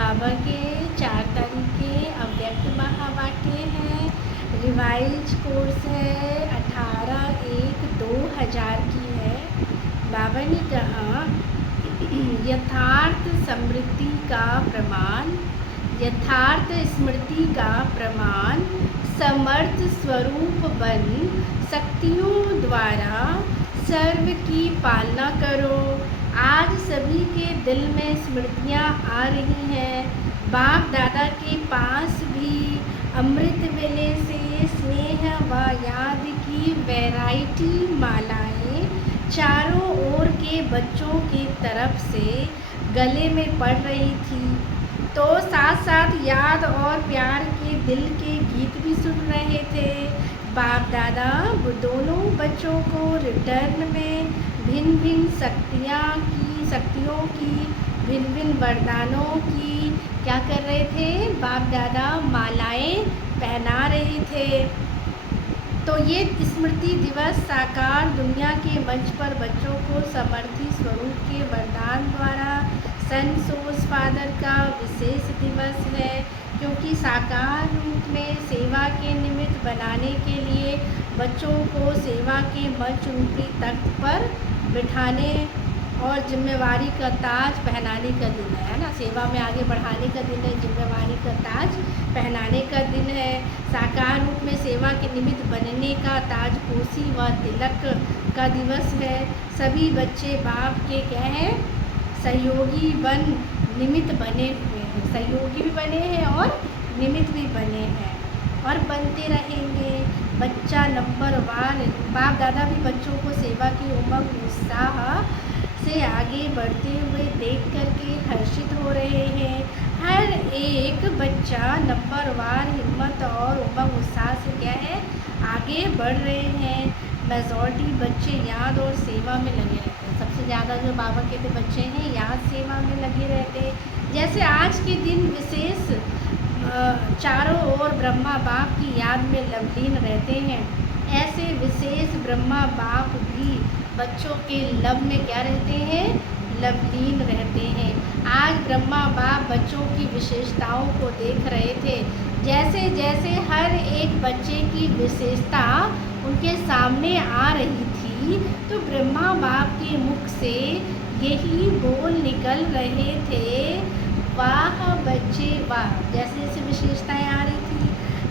बाबा के 4 तारीख के अव्यक्त महावाक्य हैं। रिवाइज कोर्स है 18/1/2000 की है। बाबा ने कहा यथार्थ समृद्धि का प्रमाण, यथार्थ स्मृति का प्रमाण, समर्थ स्वरूप बन शक्तियों द्वारा सर्व की पालना करो। आज सभी के दिल में स्मृतियाँ आ रही हैं। बाप दादा के पास भी अमृत वेले से स्नेह व याद की वैरायटी मालाएं चारों ओर के बच्चों की तरफ से गले में पड़ रही थी, तो साथ साथ याद और प्यार के दिल के गीत भी सुन रहे थे। बाप दादा दोनों बच्चों को रिटर्न में भिन्न भिन्न शक्तियों की भिन्न भिन्न वरदानों की क्या कर रहे थे? बाप दादा मालाएं पहना रहे थे। तो ये स्मृति दिवस साकार दुनिया के मंच पर बच्चों को समर्थी स्वरूप के वरदान द्वारा सन सोर्स फादर का विशेष दिवस है, क्योंकि साकार रूप में सेवा के निमित्त बनाने के लिए बच्चों को सेवा के मंच रूपी तख्त पर बिठाने और जिम्मेवारी का ताज पहनाने का दिन है ना। सेवा में आगे बढ़ाने का दिन है, जिम्मेवारी का ताज पहनाने का दिन है। साकार रूप में सेवा के निमित्त बनने का ताजपोशी व तिलक का दिवस है। सभी बच्चे बाप के क्या हैं? सहयोगी बन निमित्त बने हुए हैं, सहयोगी भी बने हैं और निमित्त भी बने हैं और बनते रहेंगे। बच्चा नंबर 1 बाप दादा भी बच्चों को सेवा की उमंग उत्साह से आगे बढ़ते हुए देख करके हर्षित हो रहे हैं। हर एक बच्चा नंबर 1 हिम्मत और उमंग उत्साह से क्या है? आगे बढ़ रहे हैं। मेजॉरिटी बच्चे याद और सेवा में लगे रहते हैं। सबसे ज़्यादा जो बाबा के बच्चे हैं याद सेवा में लगे रहते हैं। जैसे आज के दिन विशेष चारों ओर ब्रह्मा बाप की याद में लवलीन रहते हैं, ऐसे विशेष ब्रह्मा बाप भी बच्चों के लव में क्या रहते हैं? लवलीन रहते हैं। आज ब्रह्मा बाप बच्चों की विशेषताओं को देख रहे थे। जैसे जैसे हर एक बच्चे की विशेषता उनके सामने आ रही थी, तो ब्रह्मा बाप के मुख से यही बोल निकल रहे थे, वाह बच्चे वाह। जैसे जैसे विशेषताएं आ रही थी,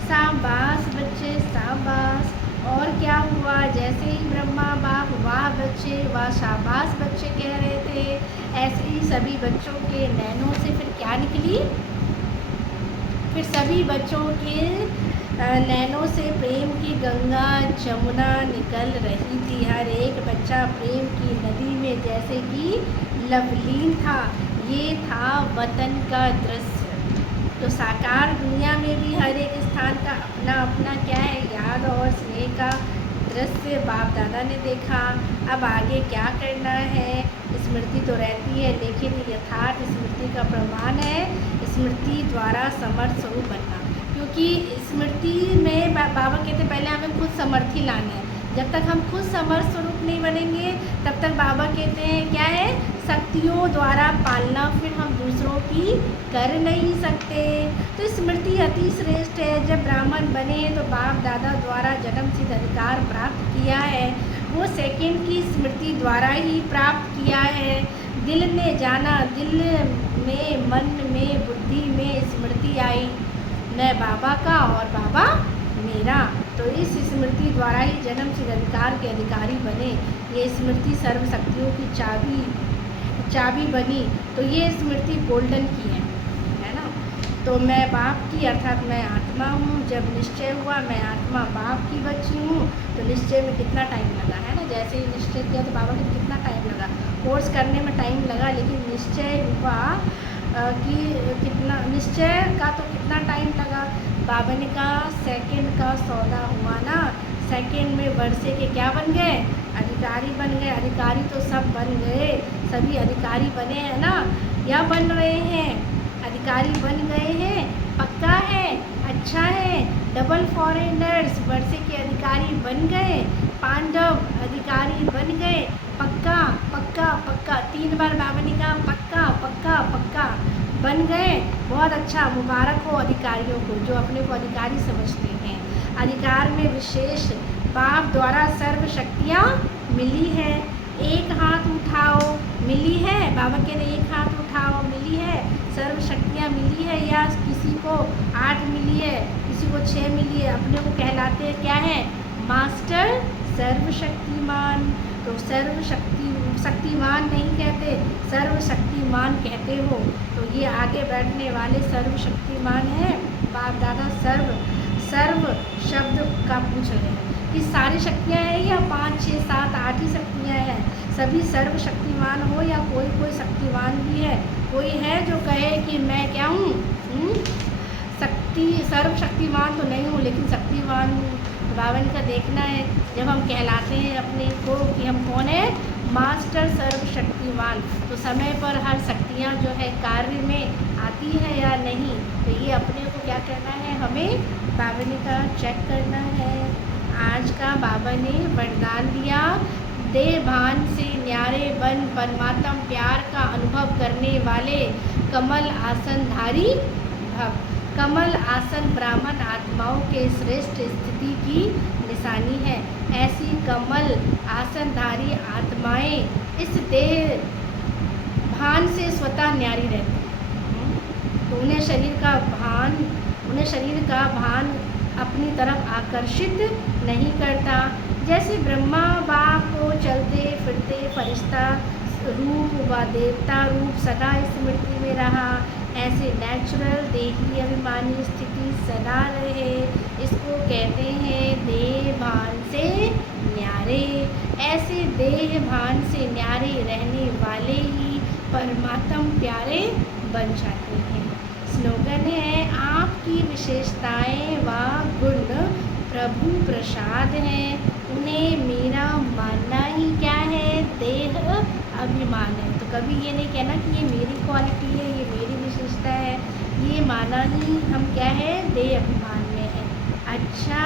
शाबाश बच्चे शाबाश। और क्या हुआ? जैसे ही ब्रह्मा बाप वाह बच्चे वाह शाबाश बच्चे कह रहे थे, ऐसे ही सभी बच्चों के नैनों से फिर क्या निकली? फिर सभी बच्चों के नैनों से प्रेम की गंगा जमुना निकल रही थी। हर एक बच्चा प्रेम की नदी में जैसे कि लवलीन था। ये था वतन का दृश्य। तो साकार दुनिया में भी हर एक स्थान का अपना अपना क्या है? याद और स्नेह का दृश्य बाप दादा ने देखा। अब आगे क्या करना है? स्मृति तो रहती है, लेकिन यथार्थ स्मृति का प्रमाण है स्मृति द्वारा समर्थ स्वरूप बनना। क्योंकि स्मृति में बाबा कहते पहले हमें खुद समर्थी लाना है। जब तक हम खुद समर्थ स्वरूप नहीं बनेंगे, तब तक बाबा कहते हैं क्या है? शक्तियों द्वारा पालना फिर हम दूसरों की कर नहीं सकते। तो स्मृति अति श्रेष्ठ है। जब ब्राह्मण बने तो बाप दादा द्वारा जन्म सिद्ध अधिकार प्राप्त किया है, वो सेकंड की स्मृति द्वारा ही प्राप्त किया है। दिल में जाना, दिल में मन में बुद्धि में स्मृति आई, मैं बाबा का और बाबा मेरा। तो इस स्मृति द्वारा ही जन्म सिद्ध अधिकार के अधिकारी बने। ये स्मृति सर्व शक्तियों की चाबी बनी। तो ये स्मृति गोल्डन की है ना। तो मैं बाप की अर्थात मैं आत्मा हूँ। जब निश्चय हुआ मैं आत्मा बाप की बच्ची हूँ, तो निश्चय में कितना टाइम लगा है ना। जैसे ही निश्चय किया तो बाबा को कितना टाइम लगा? कोर्स करने में टाइम लगा, लेकिन निश्चय हुआ कि कितना निश्चय का तो कितना टाइम लगा? बाबा ने कहा सेकंड का सौदा हुआ ना। सेकंड में वर्षे के क्या बन गए? अधिकारी बन गए। अधिकारी तो सब बन गए, सभी अधिकारी बने हैं ना, या बन रहे हैं? अधिकारी बन गए हैं, पक्का है, अच्छा है। डबल फॉरेनर्स वर्षे के अधिकारी बन गए, पांडव अधिकारी बन गए, पक्का पक्का पक्का। 3 बार बाबा ने कहा पक्का पक्का पक्का। बन गए, बहुत अच्छा, मुबारक हो अधिकारियों को जो अपने को अधिकारी समझते हैं। अधिकार में विशेष बाप द्वारा सर्व शक्तियाँ मिली है। एक हाथ उठाओ, मिली है, बाबा कह रहे एक हाथ उठाओ, मिली है, सर्व शक्तियाँ मिली है। या किसी को 8 मिली है, किसी को 6 मिली है, अपने को कहलाते हैं क्या है, मास्टर सर्वशक्तिमान। तो शक्तिमान नहीं कहते, सर्वशक्तिमान कहते हो। तो ये आगे बैठने वाले सर्वशक्तिमान हैं। बाप दादा सर्व शब्द का पूछ रहे हैं कि सारी शक्तियाँ हैं या 5, 6, 7, 8 ही शक्तियाँ हैं, सभी सर्वशक्तिमान हो या कोई शक्तिमान भी है। कोई है जो कहे कि मैं क्या हूँ, सर्वशक्तिमान तो नहीं हूँ लेकिन शक्तिमान हूँ। बाबा का देखना है जब हम कहलाते हैं अपने को कि हम कौन है, मास्टर सर्वशक्तिमान, तो समय पर हर शक्तियाँ जो है कार्य में आती है या नहीं, तो ये अपने को क्या करना है, हमें बाबा ने का चेक करना है। आज का बाबा ने वरदान दिया, देह भान से न्यारे बन परमात्म प्यार का अनुभव करने वाले कमल आसनधारी भव। कमल आसन ब्राह्मण आत्माओं के श्रेष्ठ स्थिति की निशानी है। ऐसी कमल आसनधारी आत्माएं इस देह भान से स्वतः न्यारी रहती हैं। तो उन्हें शरीर का भान अपनी तरफ आकर्षित नहीं करता। जैसे ब्रह्मा बाप को चलते फिरते फरिश्ता रूप व देवता रूप सदा स्मृति में रहा, ऐसे नेचुरल देही अभिमानी स्थिति सदा रहे। इसको कहते हैं देह भान से न्यारे। ऐसे देह भान से न्यारे रहने वाले ही परमात्म प्यारे बन जाते हैं। स्लोगन है, आपकी विशेषताएं व गुण प्रभु प्रसाद हैं, उन्हें मेरा मानना ही क्या है, देह अभिमान है। तो कभी ये नहीं कहना कि ये मेरी क्वालिटी है, ये मेरी विशेषता है, ये माना ही हम क्या है, देह अभिमान में है। अच्छा,